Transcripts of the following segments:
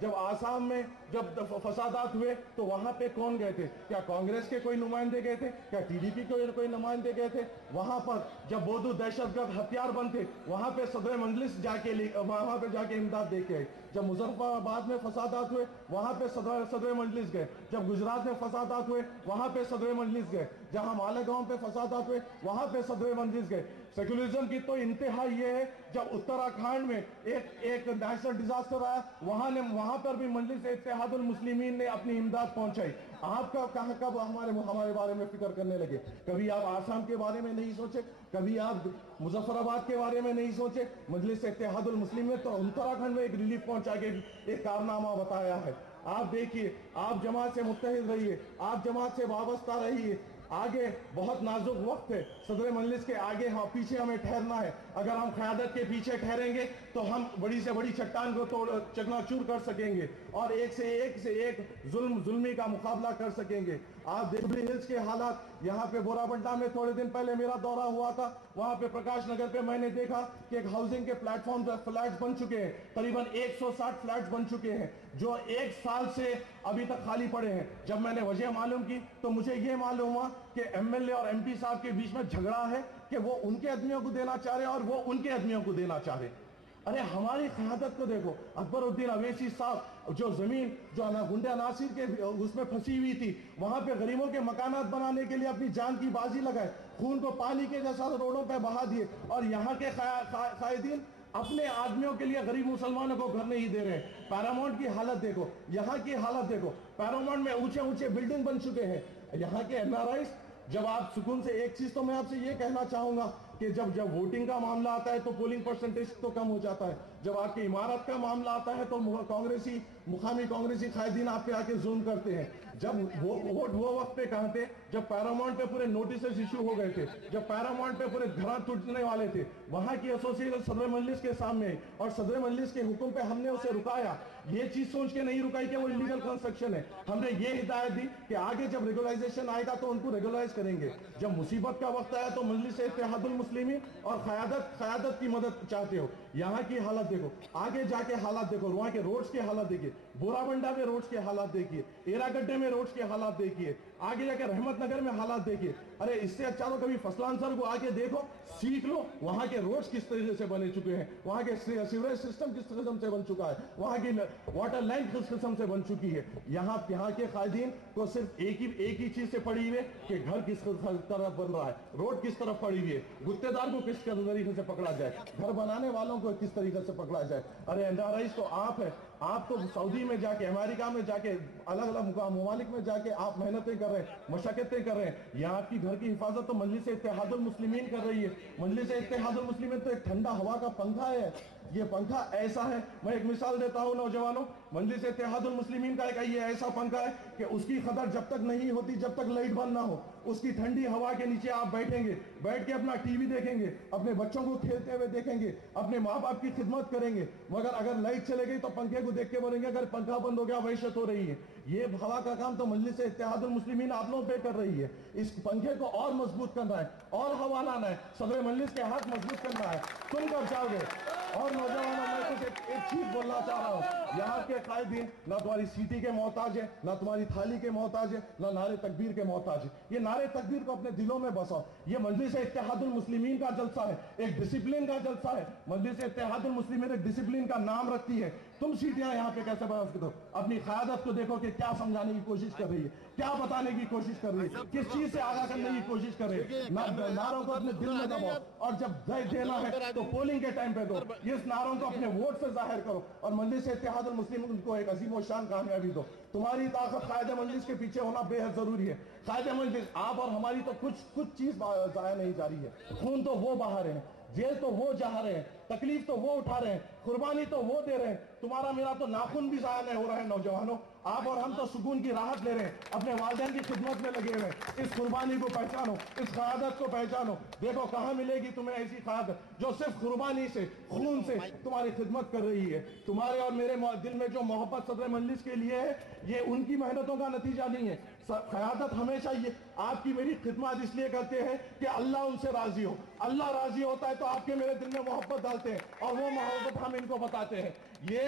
جب آسام میں جب فسادات ہوئے تو وہاں پہ کون گئے تھے؟ کیا کانگریس کے کوئی نمائندے گئے تھے؟ کیا ٹی ڈی پی کے کوئی نمائندے گئے تھے؟ وہاں پر جب بودو دہشت گرد ہتھیار بند تھے وہاں پہ صدر مجلس وہاں پہ جا کے امداد دے کے آئے. جب مظفر آباد میں فسادات ہوئے وہاں پہ صدر مجلس گئے. جب گجرات میں فسادات ہوئے وہاں پہ صدر مجلس گئے. جہاں مالیگاؤں پہ فسادات ہوئے وہاں پہ صدر مجلس گئے. سیکولرزم کی تو انتہا یہ ہے جب اتراکھنڈ میں ایک نیشنل ڈیزاسٹر آیا وہاں پر بھی مجلس اتحاد المسلمین نے اپنی امداد پہنچائی. آپ کب ہمارے بارے میں فکر کرنے لگے؟ کبھی آپ آسام کے بارے میں نہیں سوچے؟ کبھی آپ مظفر آباد کے بارے میں نہیں سوچے؟ مجلس اتحاد المسلمین نے تو اتراکھنڈ میں ایک ریلیف پہنچا کے ایک کارنامہ بتایا ہے. آپ دیکھیے، آپ جماعت سے متحد رہیے، آپ جماعت سے وابستہ رہیے. آگے بہت نازک وقت ہے. صدر مجلس کے آگے پیچھے ہمیں ٹھہرنا ہے. اگر ہم قیادت کے پیچھے ٹھہریں گے تو ہم بڑی سے بڑی چٹان کو چکنا چور کر سکیں گے اور ایک سے ایک ظلمی کا مقابلہ کر سکیں گے. آپ جوبلی ہلز کے حالات، یہاں پہ بورا بنڈا میں تھوڑے دن پہلے میرا دورہ ہوا تھا، وہاں پہ پرکاش نگر پہ میں نے دیکھا کہ ایک ہاؤسنگ کے پلیٹ فارم پر فلیٹس بن چکے ہیں. قریباً 160 فلیٹس بن چکے ہیں جو 1 سال سے ابھی تک خالی پڑے ہیں. جب میں نے وجہ معلوم کی تو مجھے یہ معلوم ہوا کہ ایم ایل اے اور ایم پی صاحب کے بیچ میں جھگڑا ہے کہ وہ ان کے آدمیوں کو دینا چاہ رہے ہیں اور وہ ان کے آدمیوں کو دینا چاہ رہے ہیں. ارے ہماری قیادت کو دیکھو. اکبر الدین اویسی صاحب جو زمین جو گنڈا ناصر کے اس میں پھنسی ہوئی تھی وہاں پہ غریبوں کے مکانات بنانے کے لیے اپنی جان کی بازی لگائے، خون کو پانی کے جیسا روڈوں پہ بہا دیے، اور یہاں کے قائدین اپنے آدمیوں کے لیے غریب مسلمانوں کو گھر نہیں دے رہے. پیرامونٹ کی حالت دیکھو، یہاں کی حالت دیکھو. پیرامونٹ میں اونچے بلڈنگ بن چکے ہیں. یہاں کے این آر آئیز، جب آپ سکون سے ایک چیز تو میں آپ سے یہ کہنا چاہوں گا کہ جب ووٹنگ کا معاملہ آتا ہے تو پولنگ پرسنٹیج تو کم ہو جاتا ہے. جب آپ کی عمارت کا معاملہ آتا ہے تو مقامی کانگریسی قائدین آپ پہ آ کے ظلم کرتے ہیں. جب وہ وقت پہ کہاں تھے جب پیرامونٹ پہ پورے نوٹسز ایشو ہو گئے تھے، جب پیرامونٹ پہ پورے گھر ٹوٹنے والے تھے. وہاں کی ایسوسیشن صدر مجلس کے سامنے اور صدر مجلس کے حکم پہ ہم نے اسے رکایا. یہ چیز سوچ کے نہیں رکائی کہ وہ انلیگل کنسٹرکشن ہے. ہم نے یہ ہدایت دی کہ آگے جب ریگولائزیشن آئے گا تو ان کو ریگولائز کریں گے. جب مصیبت کا وقت آیا تو مجلس اتحاد المسلمین اور قیادت کی مدد چاہتے ہو. یہاں کی حالت دیکھو، آگے جا کے حالات دیکھو. وہاں کے روڈز کے حالات دیکھیے، بورا بنڈا میں روڈز کے حالات دیکھیے، ایرا گڈھے میں روڈز کے حالات دیکھیے، آگے جا کے رحمت نگر میں حالات دیکھیے. ارے اس سے اچھا تو کبھی فصلان سر کو آگے دیکھو، سیکھ لو وہاں کے روڈز کس طریقے سے بنے چکے ہیں، وہاں کے سیوریج سسٹم کس قسم سے بن چکا ہے، وہاں کی واٹر لائن کس قسم سے بن چکی ہے. یہاں کے قائدین کو صرف ایک ہی چیز سے پڑی ہوئی ہے کہ گھر کس طرف بن رہا ہے، روڈ کس طرف پڑی ہوئی ہے، گتے دار کو کس طریقے سے پکڑا جائے، گھر بنانے والوں کو کس طریقے سے پکڑا جائے. ارے این آر آئیز تو آپ ہے. آپ تو سعودی میں جا کے، امریکہ میں جا کے، الگ الگ ممالک میں جا کے آپ محنتیں کر رہے ہیں، مشقتیں کر رہے ہیں. یہاں آپ کی گھر کی حفاظت تو مجلس اتحاد المسلمین کر رہی ہے. مجلس اتحاد المسلمین تو ایک ٹھنڈا ہوا کا پنکھا ہے. یہ پنکھا ایسا ہے، میں ایک مثال دیتا ہوں نوجوانوں. مجلس اتحاد المسلمین کا ایک یہ ایسا پنکھا ہے کہ اس کی قدر جب تک نہیں ہوتی جب تک لائٹ بند نہ ہو. اس کی ٹھنڈی ہوا کے نیچے آپ بیٹھیں گے، بیٹھ کے اپنا ٹی وی دیکھیں گے، اپنے بچوں کو کھیلتے ہوئے دیکھیں گے، اپنے ماں باپ کی خدمت کریں گے. مگر اگر لائٹ چلے گئی تو پنکھے کو دیکھ کے بولیں گے اگر پنکھا بند ہو گیا وحشت ہو رہی ہے. یہ ہوا کا کام تو مجلس اتحاد المسلمین آپ لوگوں پہ کر رہی ہے. اس پنکھے کو اور مضبوط کرنا ہے، اور ہوا لانا ہے، صدر مجلس کے ہاتھ مضبوط کرنا ہے. تم کب جاؤ گے؟ اور نوجوانوں میں کچھ ایک چیز بولنا چاہ رہا ہوں. یہاں کے قائدین نہ تمہاری سیٹی کے محتاج ہیں، نہ تمہاری تھالی کے محتاج ہیں، نہ نعرے تکبیر کے محتاج ہیں. یہ نعرے تکبیر کو اپنے دلوں میں بساؤ. یہ مجلس اتحاد المسلمین کا جلسہ ہے، ایک ڈسپلن کا جلسہ ہے. مجلس اتحاد المسلمین ایک ڈسپلن کا نام رکھتی ہے. تم سیٹیاں یہاں پہ کیسے برداشت کرو؟ اپنی قیادت کو دیکھو کہ کیا سمجھانے کی کوشش کر رہی ہے، کیا بتانے کی کوشش کر رہی ہے، کس چیز سے آگاہ کرنے کی کوشش کر رہی ہے. نعروں کو اپنے دل میں دباؤ اور جب دینا ہے تو پولنگ کے ٹائم پہ دو. اس نعروں کو اپنے ووٹ سے ظاہر کرو اور مجلس اتحاد المسلمین کو ایک عظیم و شان کامیابی دو. تمہاری طاقت قائد مجلس کے پیچھے ہونا بے حد ضروری ہے. قائد مجلس آپ اور ہماری تو کچھ چیز ضائع نہیں جا رہی ہے. خون تو وہ بہا رہے ہیں، جیل تو وہ جہا رہے ہیں، تکلیف تو وہ اٹھا رہے ہیں، قربانی تو وہ دے رہے ہیں. تمہارا میرا تو ناخن بھی ضائع نہیں ہو رہا ہے. نوجوانوں آپ اور ہم تو سکون کی راحت لے رہے ہیں, اپنے والدین کی خدمت میں لگے ہوئے. اس قربانی کو پہچانو, اس قیادت کو پہچانو. دیکھو کہاں ملے گی تمہیں ایسی قیادت جو صرف قربانی سے, خون سے تمہاری خدمت کر رہی ہے. تمہارے اور میرے دل میں جو محبت صدر مجلس کے لیے ہے, یہ ان کی محنتوں کا نتیجہ نہیں ہے. قیادت ہمیشہ یہ آپ کی میری خدمت اس لیے کرتے ہیں کہ اللہ ان سے راضی ہو. اللہ راضی ہوتا ہے تو آپ کے میرے دل میں محبت ڈالتے ہیں, اور وہ محبت ہم ان کو بتاتے ہیں. یہ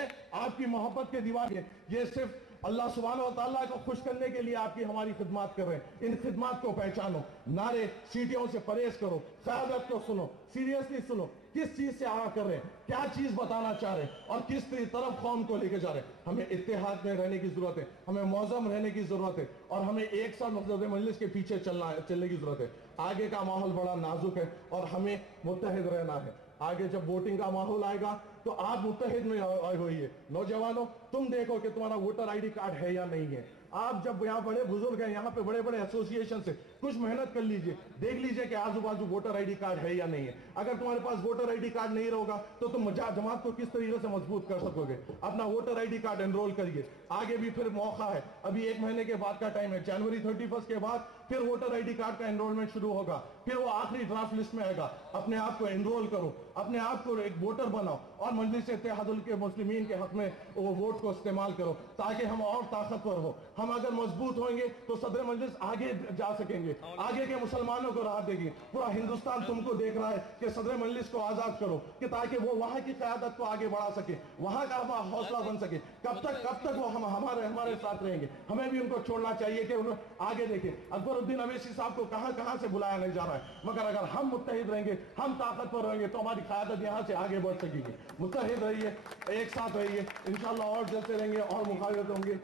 آپ کی محبت کے دیوار ہے, یہ صرف اللہ سبحانہ و تعالیٰ کو خوش کرنے کے لیے آپ کی ہماری خدمات کر رہے ہیں. ان خدمات کو پہچانو, نعرے سیٹیوں سے پرہیز کرو, قیادت کو سنو, سیریسلی سنو, کس چیز سے آگاہ کر رہے ہیں, کیا چیز بتانا چاہ رہے ہیں, اور کس طرف قوم کو لے کے جا رہے ہیں. ہمیں اتحاد میں رہنے کی ضرورت ہے, ہمیں معظم رہنے کی ضرورت ہے, اور ہمیں ایک ساتھ مقصد مجلس کے پیچھے چلنے کی ضرورت ہے. آگے کا ماحول بڑا نازک ہے اور ہمیں متحد رہنا ہے. آگے جب ووٹنگ کا ماحول آئے گا تو آپ متحد میں آئے ہوئیے. نوجوانوں, تم دیکھو کہ تمہارا ووٹر آئی ڈی کارڈ ہے یا نہیں ہے. آپ جب یہاں بڑے بزرگ ہیں, یہاں پہ بڑے بڑے ایسوسیشن سے کچھ محنت کر لیجئے, دیکھ لیجئے کہ آزو بازو ووٹر آئی ڈی کارڈ ہے یا نہیں ہے. اگر تمہارے پاس ووٹر آئی ڈی کارڈ نہیں ہوگا تو تم جماعت کو کس طریقے سے مضبوط کر سکو گے. اپنا voter I D card enrol کریے. آگے بھی پھر موقع ہے, ابھی 1 مہینے کے بعد کا ٹائم ہے. جنوری 31 کے بعد پھر ووٹر آئی ڈی کارڈ کا انرولمنٹ شروع ہوگا, پھر وہ آخری ڈرافٹ لسٹ میں آئے گا. اپنے آپ کو انرول کرو, اپنے آپ کو ایک ووٹر بناؤ, اور مجلس اتحاد المسلمین کے حق میں وہ ووٹ کو استعمال کرو تاکہ ہم اور طاقتور ہو. ہم اگر مضبوط ہوئیں گے تو صدر مجلس آگے جا سکیں گے, آگے کے مسلمانوں کو راہ دے گی. پورا ہندوستان تم کو دیکھ رہا ہے کہ صدر مجلس کو آزاد کرو, کہ تاکہ وہ وہاں کی قیادت کو آگے بڑھا سکے, وہاں کا حوصلہ بن سکے. کب تک وہ ہمارے ساتھ رہیں گے. ہمیں بھی ان کو چھوڑنا چاہیے کہ انہوں آگے دیکھیں. اکبر الدین اویسی صاحب کو کہاں سے بلایا نہیں جا رہا ہے, مگر اگر ہم متحد رہیں گے, ہم طاقتور رہیں گے تو ہماری قیادت یہاں سے آگے بڑھ سکے گی. متحد رہیے, ایک ساتھ رہیے, انشاءاللہ اور جلتے رہیں گے اور مخالفت ہوں گے.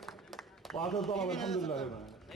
الحمدللہ.